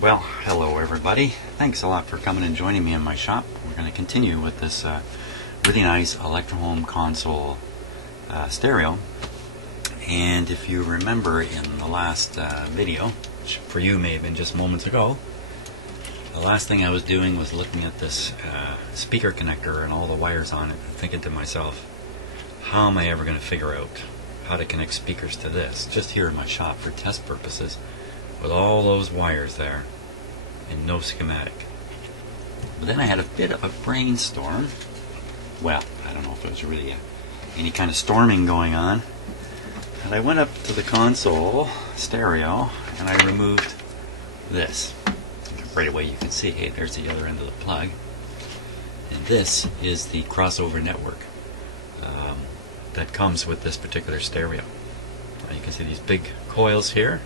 Well, hello everybody. Thanks a lot for coming and joining me in my shop. We're going to continue with this really nice Electrohome console stereo. And if you remember in the last video, which for you may have been just moments ago, the last thing I was doing was looking at this speaker connector and all the wires on it and thinking to myself, how am I ever going to figure out how to connect speakers to this, just here in my shop for test purposes, with all those wires there and no schematic. But then I had a bit of a brainstorm. Well, I don't know if it was really any kind of storming going on. And I went up to the console stereo and I removed this. Right away you can see, hey, there's the other end of the plug. And this is the crossover network that comes with this particular stereo. You can see these big coils here.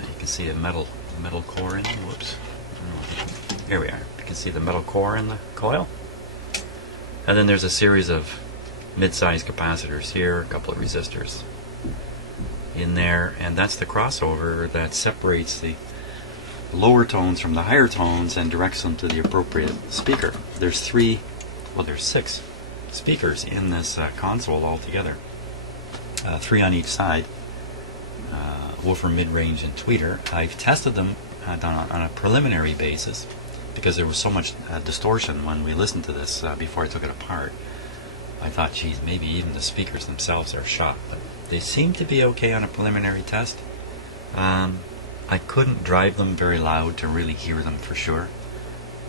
You can see a metal core in them. Whoops. Here we are. You can see the metal core in the coil. And then there's a series of mid-sized capacitors here, a couple of resistors in there, and that's the crossover that separates the lower tones from the higher tones and directs them to the appropriate speaker. There's six speakers in this console altogether. 3 on each side. Woofer, mid-range, and tweeter. I've tested them on a preliminary basis because there was so much distortion when we listened to this before I took it apart. I thought, geez, maybe even the speakers themselves are shot, but they seem to be okay on a preliminary test. I couldn't drive them very loud to really hear them for sure,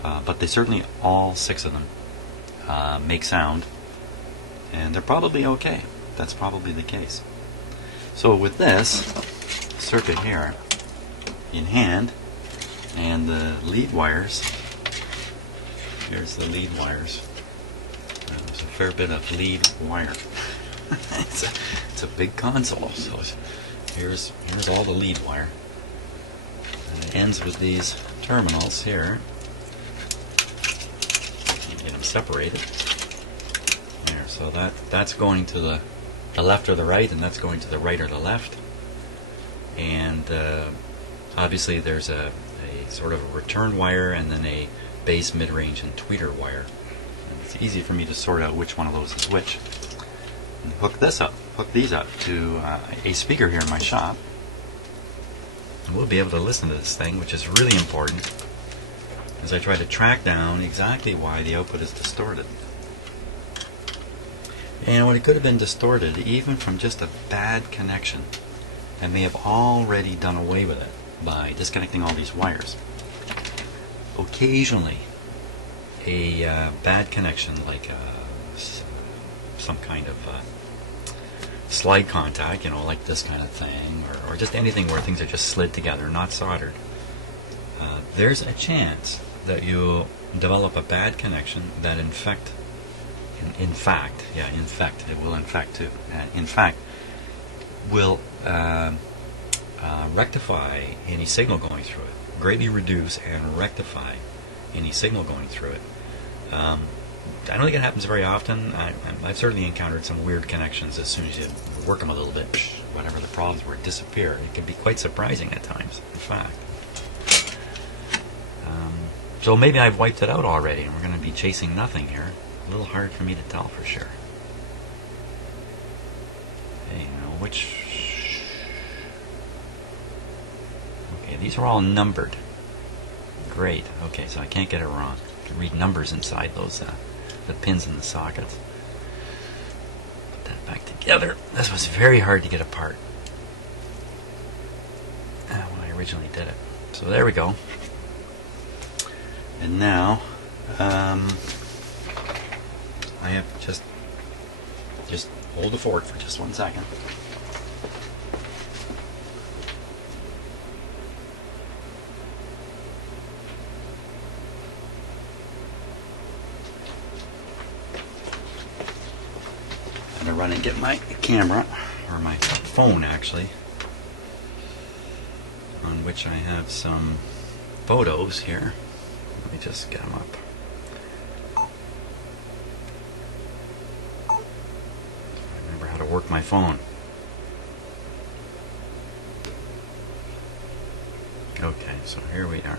but they certainly, all 6 of them, make sound, and they're probably okay. That's probably the case. So with this circuit here in hand and the lead wires, here's the lead wires. There's a fair bit of lead wire. it's a big console, so here's all the lead wire. And it ends with these terminals here. You get them separated. There, so that's going to the left or the right, and that's going to the right or the left. And obviously there's a sort of a return wire and then a base, mid-range, and tweeter wire. And it's easy for me to sort out which one of those is which. And hook these up to a speaker here in my shop. And we'll be able to listen to this thing, which is really important, as I try to track down exactly why the output is distorted. And when it could have been distorted even from just a bad connection, I may have already done away with it by disconnecting all these wires. Occasionally, a bad connection, like some kind of slide contact, like this kind of thing, or just anything where things are just slid together, not soldered, there's a chance that you'll develop a bad connection that in fact, it will infect too. In fact, will rectify any signal going through it, greatly reduce and rectify any signal going through it. I don't think it happens very often. I've certainly encountered some weird connections. As soon as you work them a little bit, whatever the problems were disappear. It can be quite surprising at times, in fact. So maybe I've wiped it out already and we're going to be chasing nothing here. A little hard for me to tell for sure. Okay, now which... Okay, these are all numbered. Great. Okay, so I can't get it wrong. I can read numbers inside those, the pins in the sockets. Put that back together. This was very hard to get apart when I originally did it. So there we go. And now, I have just hold the fort for just 1 second. I'm gonna run and get my camera, or my phone actually, on which I have some photos here. Let me just get them up. Remember how to work my phone. Okay, so here we are.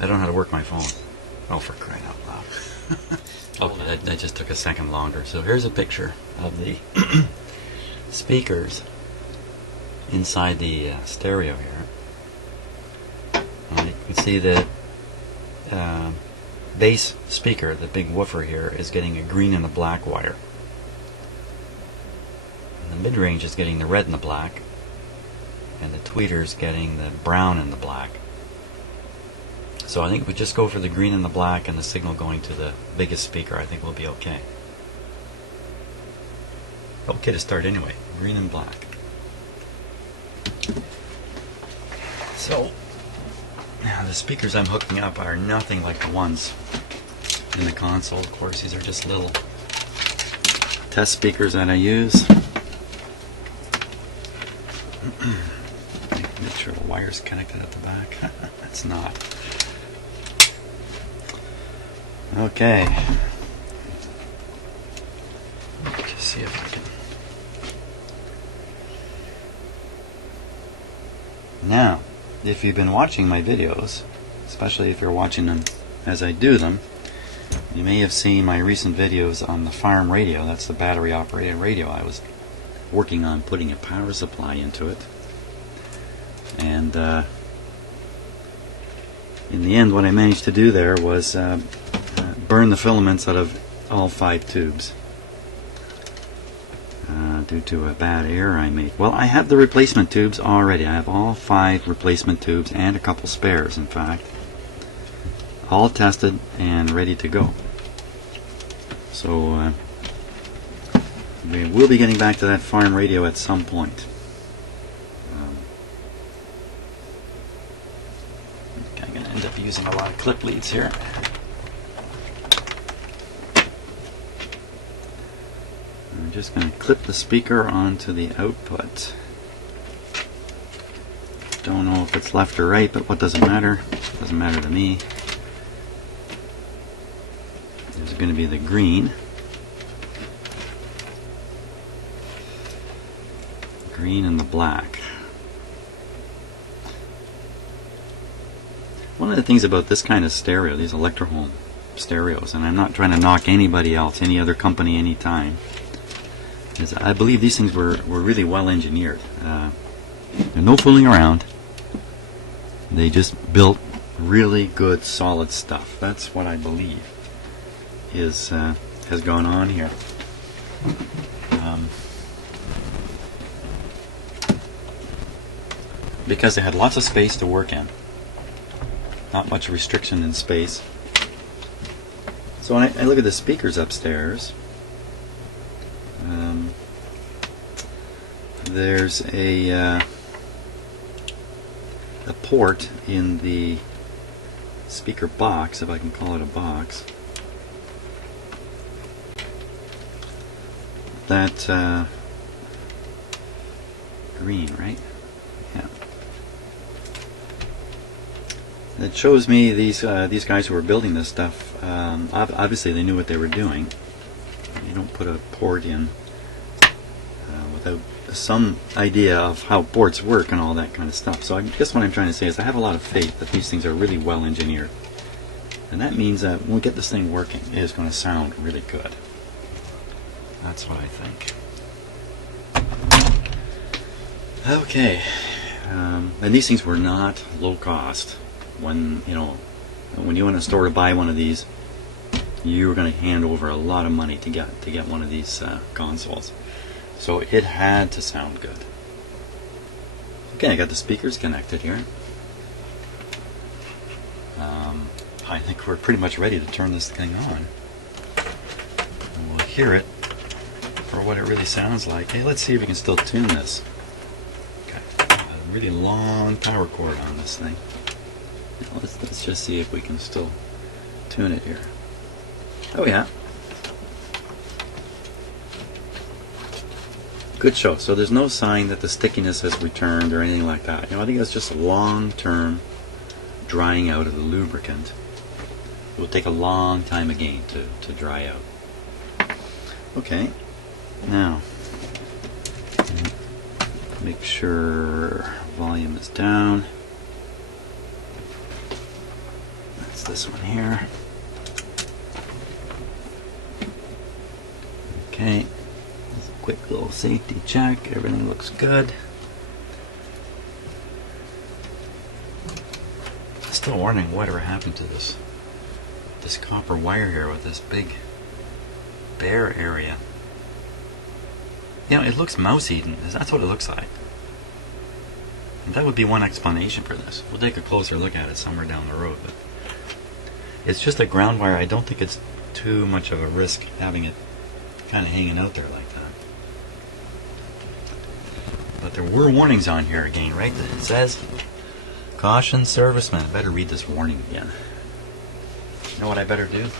I don't know how to work my phone. Oh, for crying out loud. Okay, that just took a second longer. So here's a picture of the speakers inside the stereo here. You can see that bass speaker, the big woofer here, is getting a green and a black wire. And the mid-range is getting the red and the black. And the tweeter's getting the brown and the black. So I think if we just go for the green and the black and the signal going to the biggest speaker, I think we'll be okay. Okay to start anyway, green and black. So, now the speakers I'm hooking up are nothing like the ones in the console. Of course, these are just little test speakers that I use. Make sure the wire's connected at the back. It's not. Okay. Just see if I can. Now, if you've been watching my videos, especially if you're watching them as I do them, you may have seen my recent videos on the farm radio. That's the battery operated radio. I was working on putting a power supply into it. And in the end, what I managed to do there was burn the filaments out of all 5 tubes due to a bad error I made. Well, I have the replacement tubes already. I have all 5 replacement tubes and a couple spares, in fact, all tested and ready to go. So we will be getting back to that farm radio at some point. Okay, I'm going to end up using a lot of clip leads here. I'm just going to clip the speaker onto the output. Don't know if it's left or right, but what does it matter? It doesn't matter to me. There's going to be the green. Green and the black. One of the things about this kind of stereo, these Electrohome stereos, and I'm not trying to knock anybody else, any other company, anytime, is I believe these things were really well engineered. There's no fooling around. They just built really good, solid stuff. That's what I believe is has gone on here. Because they had lots of space to work in. Not much restriction in space. So when I look at the speakers upstairs, there's a port in the speaker box, if I can call it a box, that green, right? Yeah. It shows me these guys who were building this stuff. Obviously, they knew what they were doing. You don't put a port in without some idea of how ports work and all that kind of stuff. So I guess what I'm trying to say is I have a lot of faith that these things are really well engineered. And that means that when we get this thing working, it is going to sound really good. That's what I think. Okay. And these things were not low cost. When you went to a store to buy one of these, you were going to hand over a lot of money to get one of these consoles. So it had to sound good. Okay, I got the speakers connected here. I think we're pretty much ready to turn this thing on. And we'll hear it for what it really sounds like. Hey, let's see if we can still tune this. Got a really long power cord on this thing. Let's just see if we can still tune it here. Oh yeah. Good show. So there's no sign that the stickiness has returned or anything like that. I think that's just a long-term drying out of the lubricant. It will take a long time again to dry out. Okay. Now, Make sure volume is down. That's this one here. Okay, quick little safety check. Everything looks good. Still wondering whatever happened to this copper wire here with this big bare area. You know, it looks mousy. That's what it looks like. And that would be one explanation for this. We'll take a closer look at it somewhere down the road. But it's just a ground wire. I don't think it's too much of a risk having it kind of hanging out there like that. But there were warnings on here again, right? It says, caution serviceman. I better read this warning again. You know what I better do?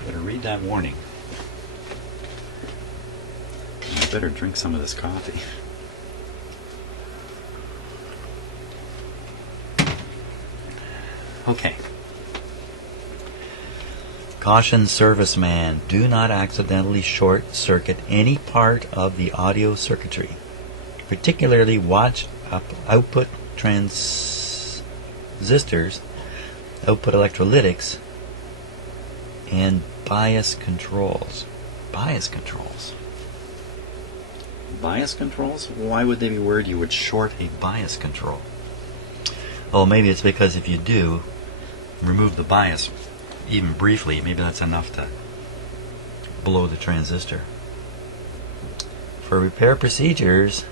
I better read that warning. I better drink some of this coffee. Okay. Caution serviceman, do not accidentally short circuit any part of the audio circuitry. Particularly watch output transistors, output electrolytics, and bias controls. Bias controls? Bias controls? Why would they be worried you would short a bias control? Oh, maybe it's because if you do remove the bias even briefly, maybe that's enough to blow the transistor. For repair procedures,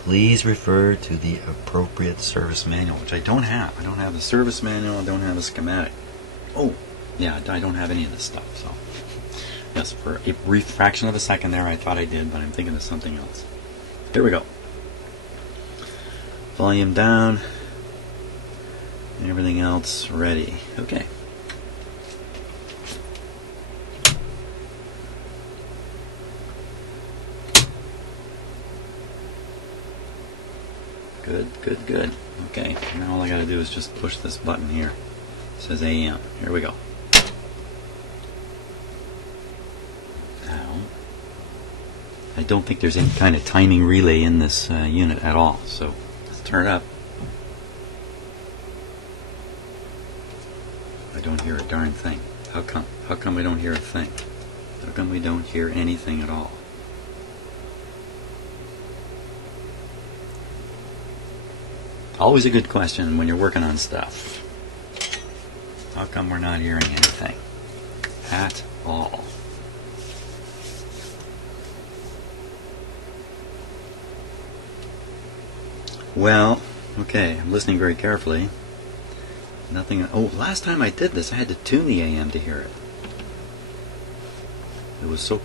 please refer to the appropriate service manual, which I don't have. I don't have the service manual, I don't have a schematic. Oh, yeah, I don't have any of this stuff. So, yes, for a brief fraction of a second there, I thought I did, but I'm thinking of something else. Here we go. Volume down. And everything else ready. Okay. Good, good, good. Okay, now all I gotta do is just push this button here. It says AM. Here we go. Now, I don't think there's any kind of timing relay in this unit at all, so let's turn it up. I don't hear a darn thing. How come? How come we don't hear a thing? How come we don't hear anything at all? Always a good question when you're working on stuff. How come we're not hearing anything at all? Well, okay, I'm listening very carefully. Nothing. Oh, last time I did this, I had to tune the AM to hear it. It was so...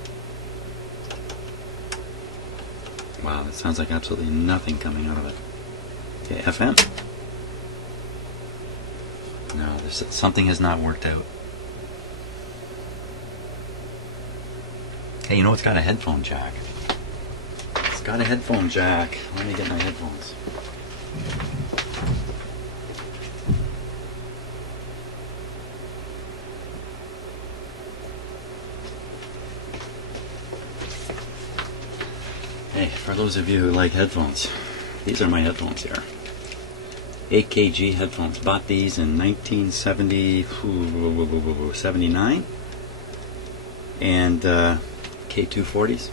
Wow, it sounds like absolutely nothing coming out of it. Okay, FM. No, something has not worked out. Hey, you know it's got a headphone jack. It's got a headphone jack. Let me get my headphones. Hey, for those of you who like headphones, these are my headphones here. 8kg headphones. Bought these in 1979 and K240s.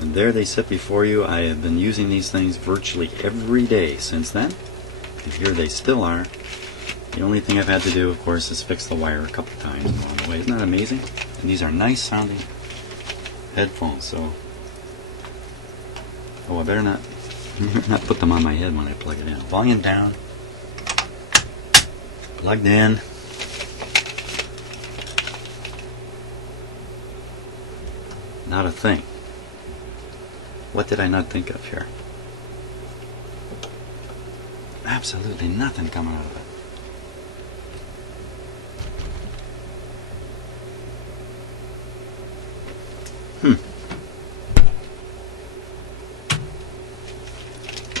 And there they sit before you. I have been using these things virtually every day since then. And here they still are. The only thing I've had to do, of course, is fix the wire a couple times along the way. Isn't that amazing? And these are nice sounding headphones, so... Oh, I better not put them on my head when I plug it in. Volume down. Plugged in. Not a thing. What did I not think of here? Absolutely nothing coming out of it.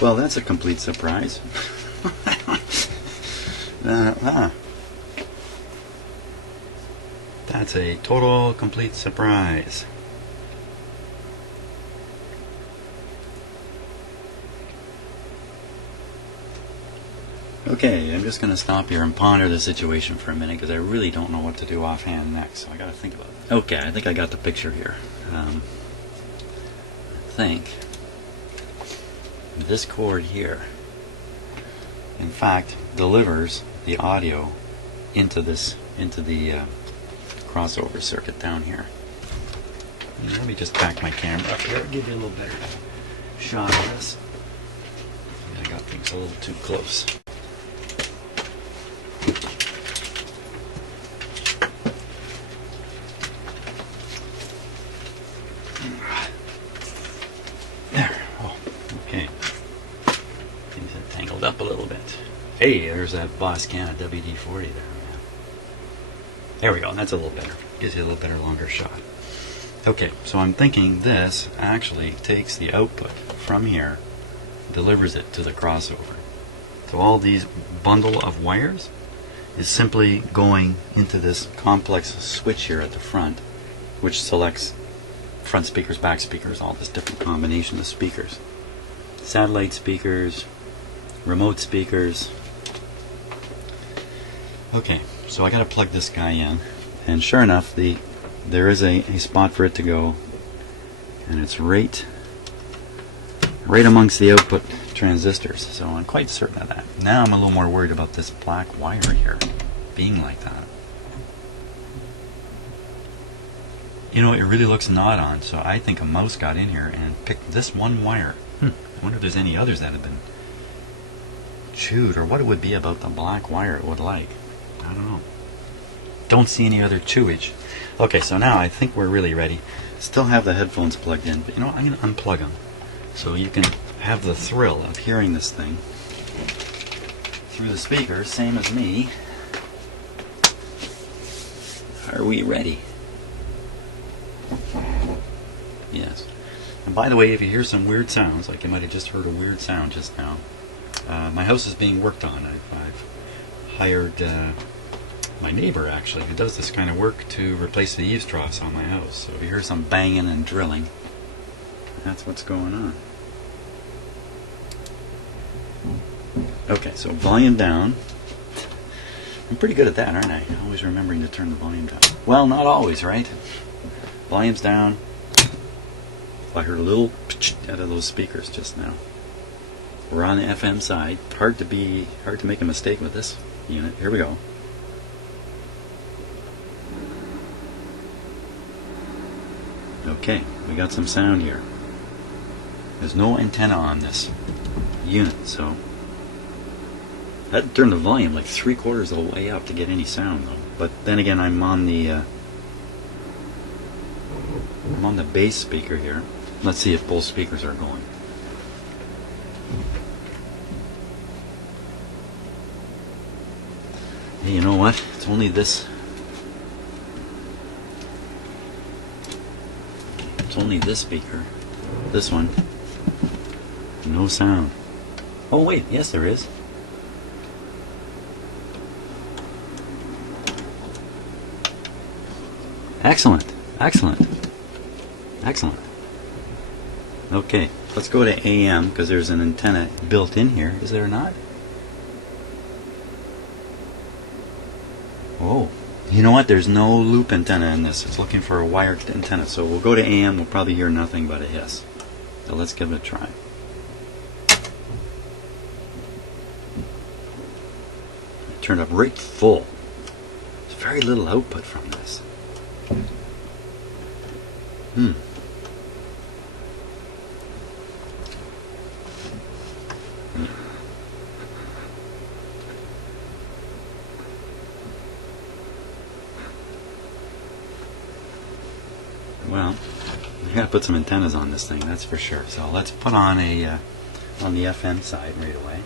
Well, that's a complete surprise. That's a total, complete surprise. Okay, I'm just going to stop here and ponder the situation for a minute because I really don't know what to do offhand next, so I got to think about it. Okay, I think I got the picture here. I think this cord here, in fact, delivers the audio into the crossover circuit down here. Let me just back my camera up here and give you a little better shot of this. I got things a little too close. There. Oh, okay. Things are tangled up a little bit. Hey, there's that Boscana WD-40 there. There we go. That's a little better. Gives you a little better, longer shot. Okay, so I'm thinking this actually takes the output from here, delivers it to the crossover. So all these bundle of wires is simply going into this complex switch here at the front, which selects front speakers, back speakers, all this different combination of speakers. Satellite speakers, remote speakers. Okay, so I got to plug this guy in, and sure enough, there is a spot for it to go, and it's right amongst the output transistors, so I'm quite certain of that. Now I'm a little more worried about this black wire here being like that. You know, it really looks not on, so I think a mouse got in here and picked this one wire. I wonder if there's any others that have been chewed, or what it would be about the black wire it would like. I don't know. Don't see any other chewage. Okay, so now I think we're really ready. Still have the headphones plugged in, but you know what? I'm going to unplug them so you can have the thrill of hearing this thing through the speakers, same as me. Are we ready? Yes. And by the way, if you hear some weird sounds, like you might have just heard a weird sound just now, my house is being worked on. I've hired my neighbor, actually, who does this kind of work to replace the eaves troughs on my house. So if you hear some banging and drilling, that's what's going on. Okay, so volume down. I'm pretty good at that, aren't I? Always remembering to turn the volume down. Well, not always, right? Volume's down. I heard a little out of those speakers just now. We're on the FM side. Hard to make a mistake with this unit. Here we go. Okay, we got some sound here. There's no antenna on this unit, so that turned the volume like 3/4 of the way up to get any sound, though. But then again, I'm on the bass speaker here. Let's see if both speakers are going. Hey, you know what? It's only this. It's only this speaker. This one. No sound. Oh wait, yes there is. Excellent. Excellent. Excellent. Okay, let's go to AM because there's an antenna built in here. Is there not? Oh, you know what? There's no loop antenna in this. It's looking for a wired antenna. So we'll go to AM. We'll probably hear nothing but a hiss. So let's give it a try. Turned up right full. There's very little output from this. Well, we gotta put some antennas on this thing, that's for sure. So let's put on on the FM side right away.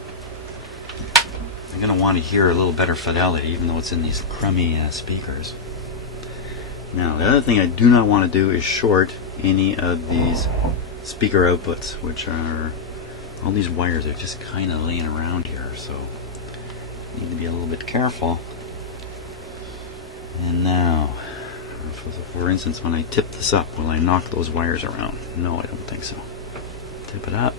I'm gonna want to hear a little better fidelity, even though it's in these crummy speakers. Now, the other thing I do not want to do is short any of these speaker outputs, which are all these wires are just kind of laying around here, so need to be a little bit careful. And now, for instance, when I tip this up, will I knock those wires around? No, I don't think so. Tip it up.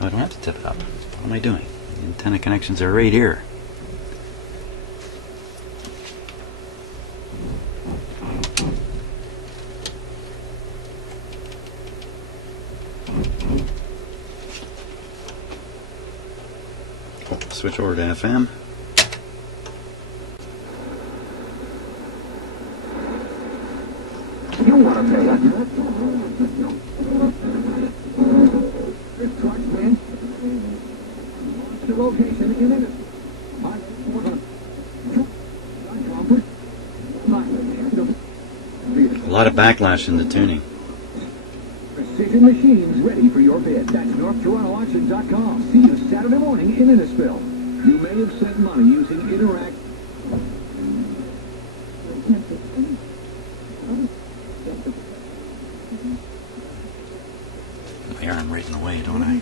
Oh, I don't have to tip it up. What am I doing? The antenna connections are right here. Switch over to FM. You want to pay us? This truck, man. The location in it. A lot of backlash in the tuning. Precision Machines ready for your bid. That's NorthTorontoAuction.com. See you Saturday morning in Innisfil. You may have sent money using Interact. My arm right in the way, don't I?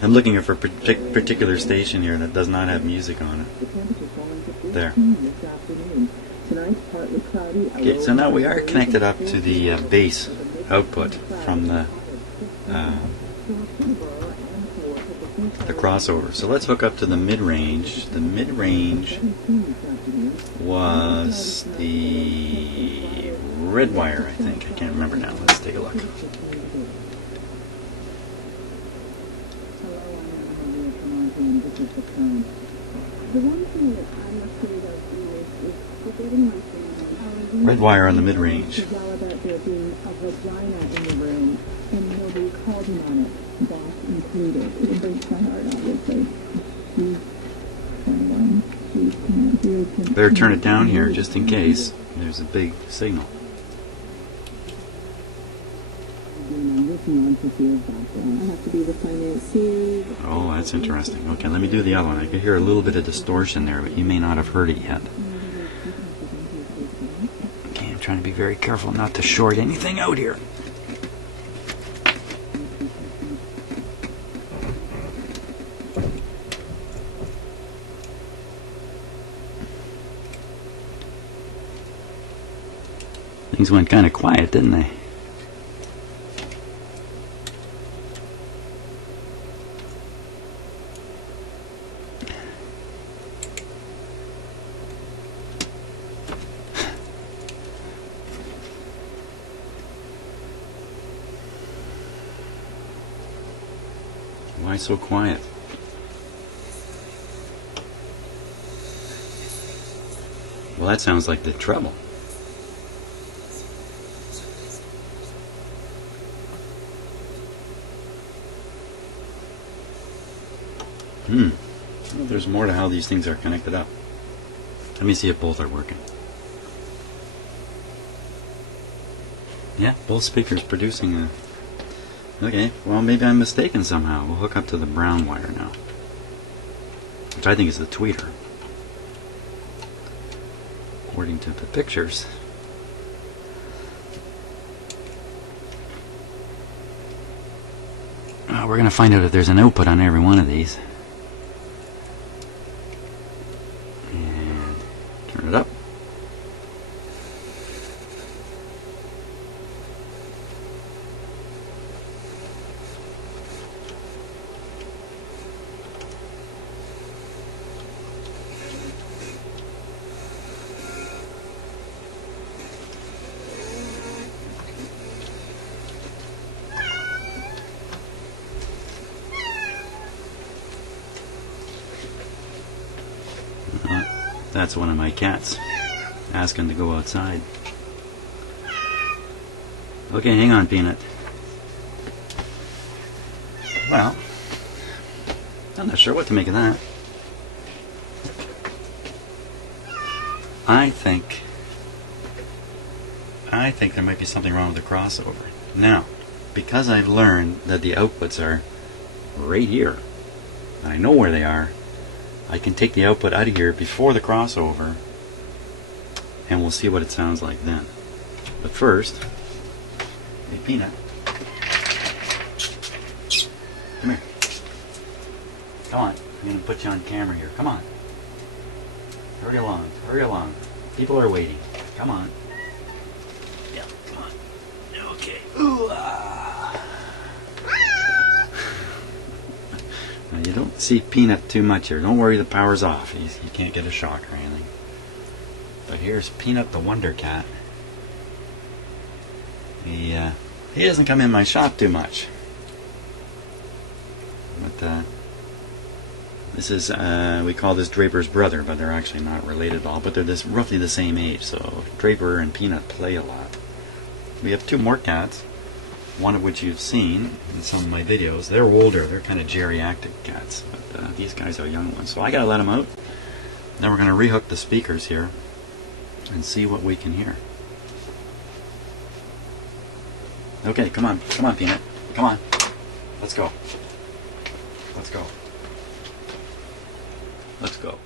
I'm looking for a particular station here that does not have music on it. There. Okay, so now we are connected up to the base output from the crossover. So let's hook up to the mid-range. The mid-range was the red wire, I think. I can't remember now. Let's take a look. Red wire on the mid-range. Better turn it down here just in case there's a big signal. Oh, that's interesting. Okay, let me do the other one. I could hear a little bit of distortion there, but you may not have heard it yet. Okay, I'm trying to be very careful not to short anything out here. Things went kind of quiet, didn't they? Why so quiet? Well, that sounds like the treble. Well, there's more to how these things are connected up. Let me see if both are working. Yeah, both speakers producing a... Okay, well maybe I'm mistaken somehow. We'll hook up to the brown wire now, which I think is the tweeter, according to the pictures. We're going to find out if there's an output on every one of these. And turn it up. That's one of my cats asking to go outside. Okay, hang on, Peanut. Well, I'm not sure what to make of that. I think there might be something wrong with the crossover. Now, because I've learned that the outputs are right here, and I know where they are, I can take the output out of here before the crossover, and we'll see what it sounds like then. But first, hey Peanut, come here. Come on, I'm going to put you on camera here. Come on. Hurry along. Hurry along. People are waiting. Come on. Yeah, come on. Okay. Ooh, Now, you don't see Peanut too much here. Don't worry, the power's off. He can't get a shock or anything. But here's Peanut the Wonder Cat. He doesn't come in my shop too much. But this is, we call this Draper's brother, but they're actually not related at all. But they're roughly the same age, so Draper and Peanut play a lot. We have two more cats, one of which you've seen in some of my videos. They're older, they're kind of geriatric cats, but these guys are young ones. So I gotta let them out. Now we're gonna rehook the speakers here and see what we can hear. Okay, come on, Peanut, come on, let's go. Let's go.